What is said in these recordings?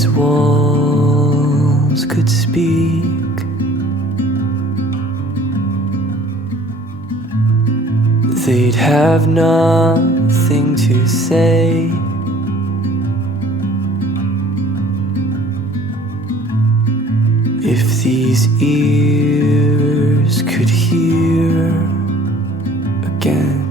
these walls could speak, they'd have nothing to say. If these ears could hear again,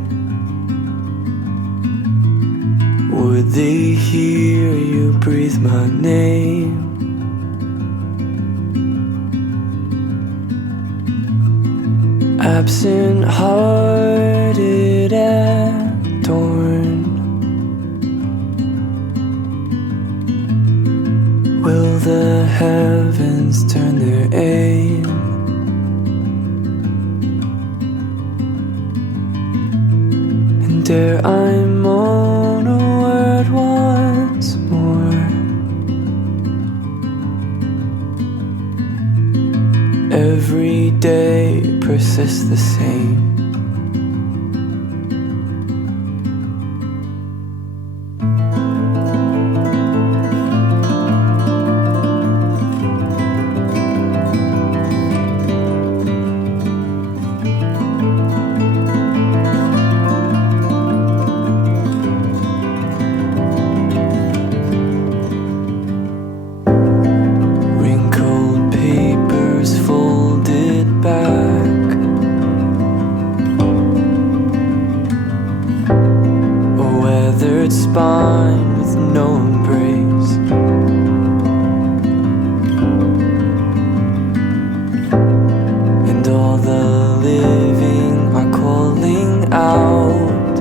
would they hear you breathe my name? Absent-hearted and torn, will the heavens turn their aim? And dare I moan a word once more? Every day persists the same. Spine with no embrace, and all the living are calling out.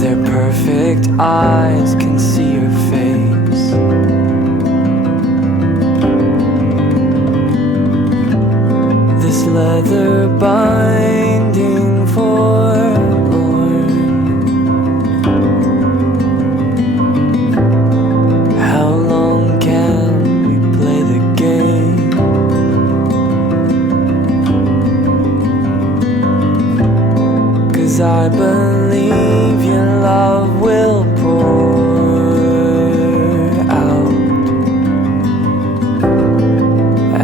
Their perfect eyes can see your face. This leather binding forlorn, how long can we play the game? Cause I believe your love will pour out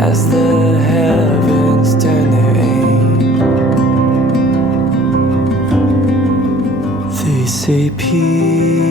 as the heavens turn their aim. They say peace